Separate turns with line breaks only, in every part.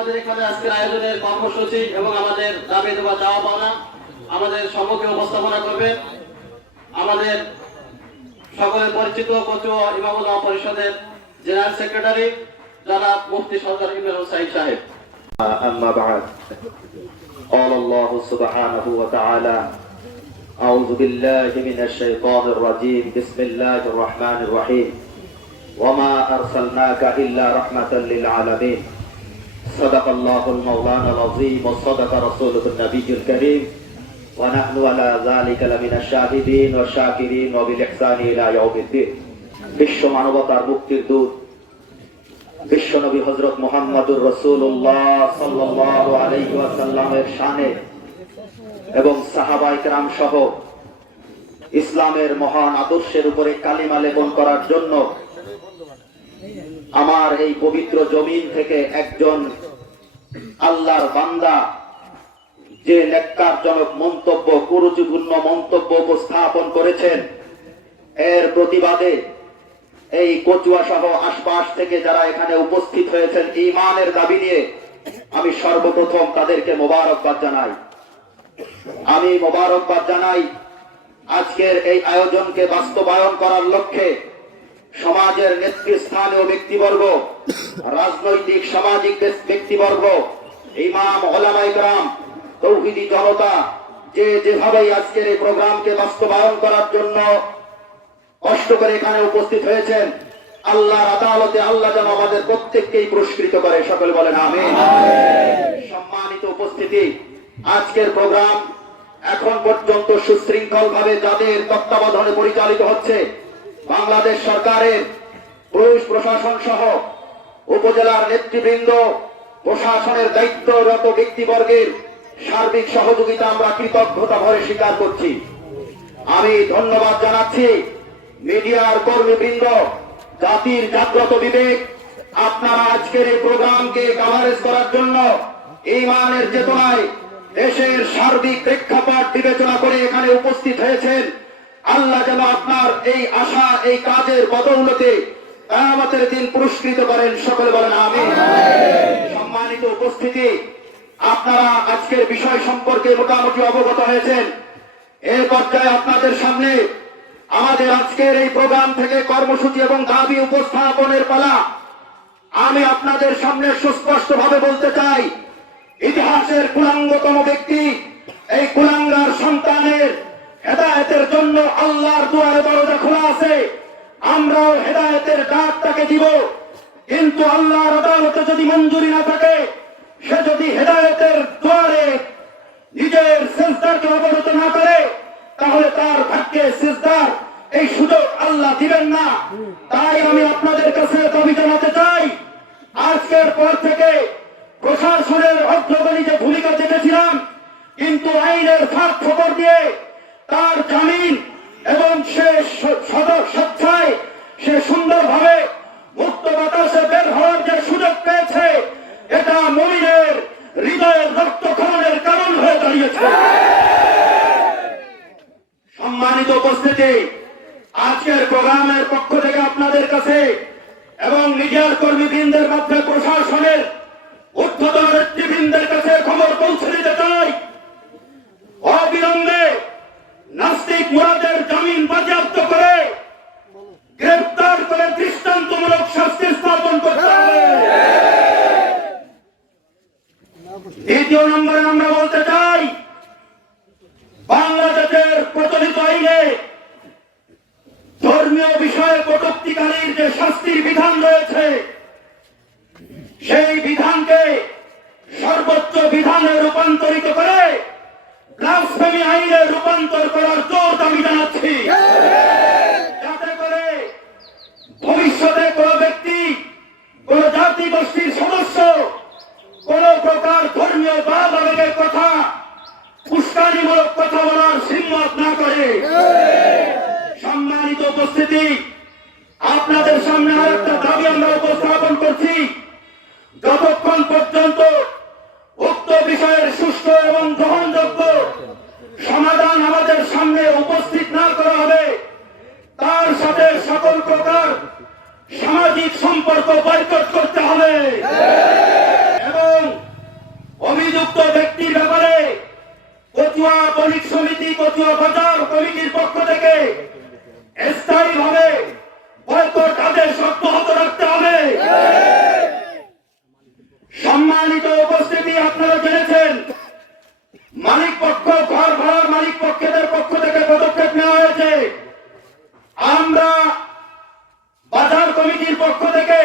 আমাদের এখানে আজকের আয়োজনের কর্মসূচি এবং আমাদের দাবি দেওয়া চাওয়া পাওনা আমাদের সম্মুখে উপস্থাপনা করবেন আমাদের সকলের পরিচিত কচুয়া ইমামুল্লাহ পরিষদের জেনারেল সেক্রেটারি জনাব মুফতি সরকার ইমরান সাইদ সাহেব
أما بعد قال الله سبحانه وتعالى أعوذ بالله من الشيطان الرجيم بسم الله الرحمن الرحيم وما أرسلناك إلا رحمة للعالمين صدق الله المولانا العظيم وصدق رسوله النبي الكريم ونحن على ذلك لمن الشاهدين والشاكرين وبالإحسان إلى يوم الدين বিশ্ব মানবতার মুক্তির দূত বিশ্বনবী হজরত মোহাম্মদুর রসুল্লাহ সাল্লাহ আলাইসাল্লামের শানে এবং সাহাবাই কেরাম সহ ইসলামের মহান আদর্শের উপরে কালিমা লেপন করার জন্য আমার এই পবিত্র জমিন থেকে একজন আল্লাহর বান্দা, যে নেককারজনক মন্তব্য, কুরুচিপূর্ণ মন্তব্য উপস্থাপন করেছেন, এর প্রতিবাদে এই কচুয়া সহ আশপাশ থেকে যারা এখানে উপস্থিত হয়েছেন ইমানের দাবি নিয়ে আমি সর্বপ্রথম তাদেরকে মোবারকবাদ জানাই। আমি মোবারকবাদ জানাই আজকের এই আয়োজনকে বাস্তবায়ন করার লক্ষ্যে সমাজের নেতৃস্থানীয় ব্যক্তিবর্গ, রাজনৈতিক, সামাজিক ব্যক্তিবর্গ, ইমাম ওলামাইকরাম তৌহিদি জনতা, যে যেভাবেই আজকের এই প্রোগ্রামকে বাস্তবায়ন করার জন্য কষ্ট করে এখানে উপস্থিত হয়েছেন, আল্লাহর আদালতে আল্লাহ যেন আমাদের প্রত্যেককেই পুরস্কৃত করে, সকলে বলেন আমি সম্মানিত উপস্থিতি, আজকের প্রোগ্রাম এখন পর্যন্ত সুশৃঙ্খল ভাবে যাদের তত্ত্বাবধানে পরিচালিত হচ্ছে বাংলাদেশ সরকারের পুলিশ প্রশাসন সহ উপজেলার নেতৃবৃন্দ, প্রশাসনের দায়িত্বরত ব্যক্তিবর্গের সার্বিক সহযোগিতা আমরা কৃতজ্ঞতা ভরে স্বীকার করছি। আমি ধন্যবাদ জানাচ্ছি মিডিয়ার কর্মীবৃন্দ, জাতির জাগ্রত বিবেক, আপনারা আজকের এই প্রোগ্রামকে কাভারেজ করার জন্য এই ইমানের চেতনায় দেশের সার্বিক প্রেক্ষাপট বিবেচনা করে এখানে উপস্থিত হয়েছেন। আল্লাহ যেন আপনার এই আশা এই কাজের বদৌলতে আমাদের দিন পুরস্কৃত করেন। সকলে বলেন আমি সম্মানিত উপস্থিতি আপনারা আজকের বিষয় সম্পর্কে মোটামুটি অবগত হয়েছেন। এই পর্যায়ে আপনাদের সামনে আমাদের আজকের এই প্রোগ্রাম থেকে কর্মসূচি এবং দাবি উপস্থাপনের পালা আমি আপনাদের সামনে সুস্পষ্ট ভাবে বলতে চাই। ইতিহাসের কুলাঙ্গতম ব্যক্তি এই কুলাঙ্গার সন্তানের হেদায়েতের জন্য আল্লাহর দুয়ারে দরজা খোলা আছে। আমরাও হেদায়েতের ডাক তাকে দিব। কিন্তু আল্লাহর আদালতে যদি মঞ্জুরি না থাকে, সে যদি হেদায়তের দুয়ারে নিজের সেন্সদারকে অবগত না করে, তাহলে তার ভাগ্যে সিজদার এই সুযোগ আল্লাহ দিবেন না। তাই আমি আপনাদের কাছে দাবি জানাতে চাই, আজকের পর থেকে প্রশাসনের অগ্রগণী যে ভূমিকা দেখেছিলাম, কিন্তু আইনের ফাঁক খবর দিয়ে তার জামিন এবং সে স- সদ- স্বেচ্ছায় সে সুন্দরভাবে মুক্ত বাতাসে বের হওয়ার যে সুযোগ পেয়েছে, এটা মমিনের হৃদয়ের রক্তক্ষরণের কারণ হয়ে দাঁড়িয়েছে। সম্মানিত উপস্থিতি, আজকের প্রোগ্রামের পক্ষ থেকে আপনাদের কাছে এবং মিডিয়ার কর্মীবৃন্দের মধ্যে প্রশাসনের ঊর্ধ্বতন নেতৃবৃন্দের কাছে খবর পৌঁছে দিতে চাই। অবিলম্বে মুরাদের জামিন বাজেয়াপ্ত করে গ্রেফতার করে দৃষ্টান্তমূলক শাস্তি স্থাপন করতে হবে। দ্বিতীয় নম্বরে আমরা বলতে চাই, বাংলাদেশের প্রচলিত আইনে ধর্মীয় বিষয়ে কটুক্তিকারীর যে শাস্তির বিধান রয়েছে, সেই বিধানকে সর্বোচ্চ বিধানে রূপান্তরিত করে ব্লাসফেমি আইনে রূপান্তর করার জোর দাবি জানাচ্ছি। যাতে করে ভবিষ্যতে কোন ব্যক্তি, কোন জাতি গোষ্ঠীর সদস্য, কোন প্রকার ধর্মীয় বা আবেগের কথা, উস্কানিমূলক কথা বলার সিম্মত না করে। সম্মানিত উপস্থিতি, আপনাদের সামনে আর একটা দাবি আমরা উপস্থাপন করছি। যতক্ষণ পর্যন্ত উক্ত বিষয়ের সুষ্ঠু সকল প্রকার সামাজিক সম্পর্ক বয়কট করতে হবে। এবং অভিযুক্ত ব্যক্তির ব্যাপারে কচুয়া বণিক সমিতি, কচুয়া বাজার কমিটির পক্ষ থেকে স্থায়ী ভাবে বয়কট আদেশ অব্যাহত রাখতে হবে। সম্মানিত উপস্থিতি আপনারা জেনেছেন। মালিক পক্ষ, ঘর ভাড়ার মালিক পক্ষেদের পক্ষ থেকে পদক্ষেপ নেওয়া হয়েছে। আমরা বাজার কমিটির পক্ষ থেকে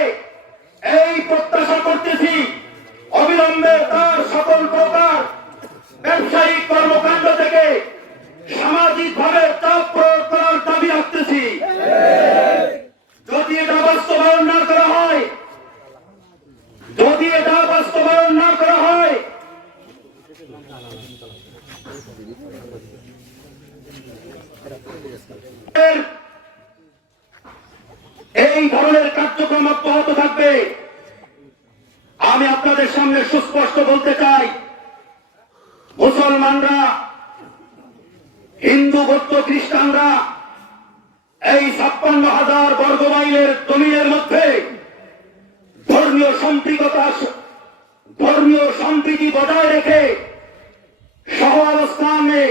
এই প্রত্যাশা করতেছি অবিলম্বে তার সকল প্রকার ব্যবসায়িক কর্মকাণ্ড থেকে সামাজিক ভাবে চাপ প্রয়োগ করার দাবি রাখতেছি যদি এটা বাস্তবায়ন না করা হয় যদি এটা বাস্তবায়ন না করা হয় এর এই ধরনের কার্যক্রম অব্যাহত থাকবে আমি আপনাদের সামনে সুস্পষ্ট বলতে চাই মুসলমানরা হিন্দু বৌদ্ধ খ্রিস্টানরা এই ছাপ্পান্ন হাজার বর্গ মাইলের জমিনের মধ্যে ধর্মীয় সম্পৃক্ততা ধর্মীয় সম্প্রীতি বজায় রেখে সহ অবস্থানে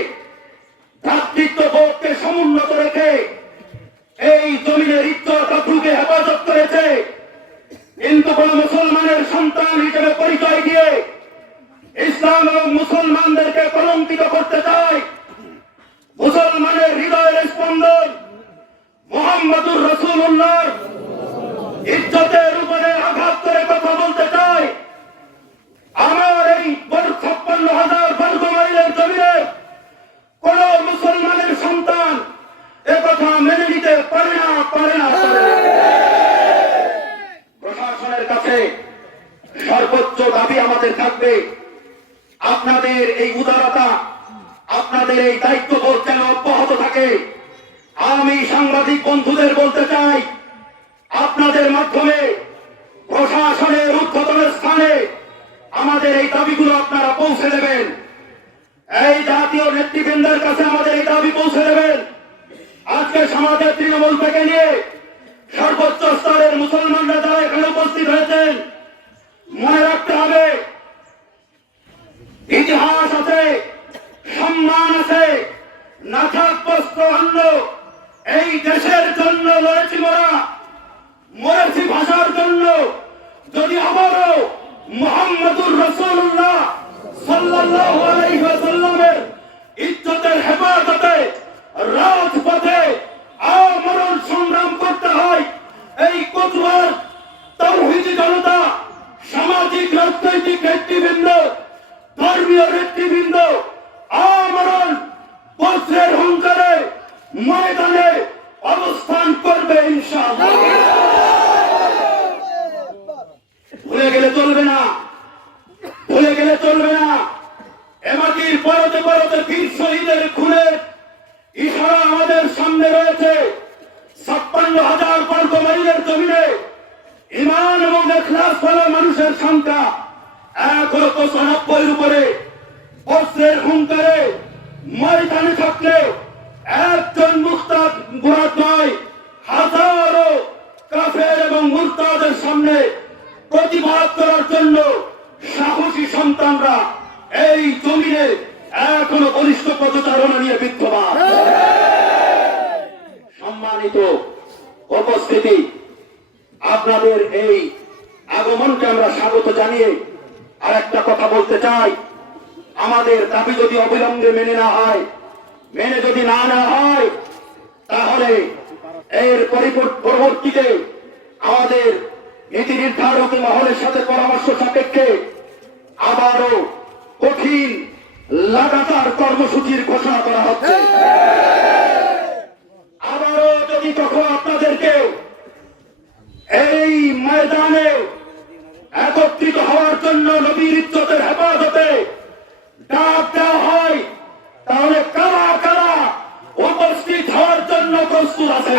ভ্রাতৃত্ব বোধকে সমুন্নত রেখে এই জমিনের ইজ্জত আব্রুকে হেফাজত করেছে কিন্তু কোন মুসলমানের সন্তান হিসেবে পরিচয় দিয়ে ইসলাম এবং মুসলমানদেরকে কলঙ্কিত করতে চায় মুসলমানের হৃদয়ের স্পন্দন মোহাম্মদুর রসুল্লাহ ইজ্জতের উপরে আঘাত করে কথা বলতে চায় আমার এই ছাপ্পান্ন হাজার বর্গ মাইলের জমিনে কোন মুসলমানের সন্তান একথা মেনে নিতে পারে না পারে না। প্রশাসনের কাছে সর্বোচ্চ দাবি আমাদের থাকবে। আপনাদের এই উদারতা আপনাদের এই দায়িত্ববোধ যেন অব্যাহত থাকে। আমি সাংবাদিক বন্ধুদের বলতে চাই, আপনাদের মাধ্যমে প্রশাসনের উদ্বোধন স্থানে আমাদের এই দাবিগুলো আপনারা পৌঁছে দেবেন। এই জাতীয় নেতৃবৃন্দের কাছে আমাদের এই দাবি পৌঁছে দেবেন। আজকে সমাজের তৃণমূল থেকে নিয়ে সর্বোচ্চ স্তরের মুসলমানরা যারা এখানে উপস্থিত হয়েছেন, মনে রাখতে হবে, ইতিহাস সম্মান আছে। নাথাক বস্ত্র অন্ন এই দেশের জন্য লড়েছি মোরা, মরেছি ভাষার জন্য। যদি আবারও মোহাম্মদুর রসুল্লাহ ইজ্জতের হেফাজতে রাজপথে আমরণ সংগ্রাম করতে হয়, এই কচুয়ার তৌহিদি জনতা, সামাজিক, রাজনৈতিক নেতৃবৃন্দ, ধর্মীয় নেতৃবৃন্দ আমরণ বজ্রের হুঙ্কারে ময়দানে অবস্থান করবে ভুলে গেলে চলবে না। ভুলে গেলে চলবে না। এমাটির পরতে পরতে বীর শহীদের খুনের ইশারা আমাদের সামনে রয়েছে। ছাপ্পান্ন হাজার বর্গ মাইলের জমিনে ইমান এবং এখলাস ফলা মানুষের সংখ্যা এক লক্ষ নব্বইয়ের উপরে। বস্ত্রের হুঙ্কারে ময়দানে থাকলে একজন মুক্তাদ নয়, হাজারো কাফের এবং মুরতাদের সামনে প্রতিবাদ করার জন্য সাহসী সন্তানরা এই জমিনে এখনও বলিষ্ঠ পদচারণা নিয়ে বিদ্যমান। সম্মানিত উপস্থিতি, আপনাদের এই আগমনকে আমরা স্বাগত জানিয়ে আর একটা কথা বলতে চাই। আমাদের দাবি যদি অবিলম্বে মেনে না হয়, মেনে যদি না নেওয়া হয়, তাহলে এর পরিবর- পরবর্তীতে আমাদের নীতি নির্ধারক মহলের সাথে পরামর্শ সাপেক্ষে আবারও কঠিন লাগাতার কর্মসূচির ঘোষণা করা হচ্ছে। আবারও যদি কখনো আপনাদেরকে এই ময়দানে একত্রিত হওয়ার জন্য নবীর ইজ্জতের হেফাজতে ডাক দেওয়া হয়, তাহলে কারা কারা উপস্থিত হওয়ার জন্য প্রস্তুত আছে?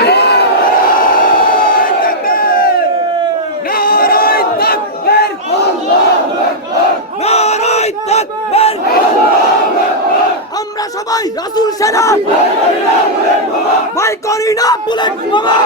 আমরা সবাই রাসূল সেনা। ভাই করি না বুলেট বোমা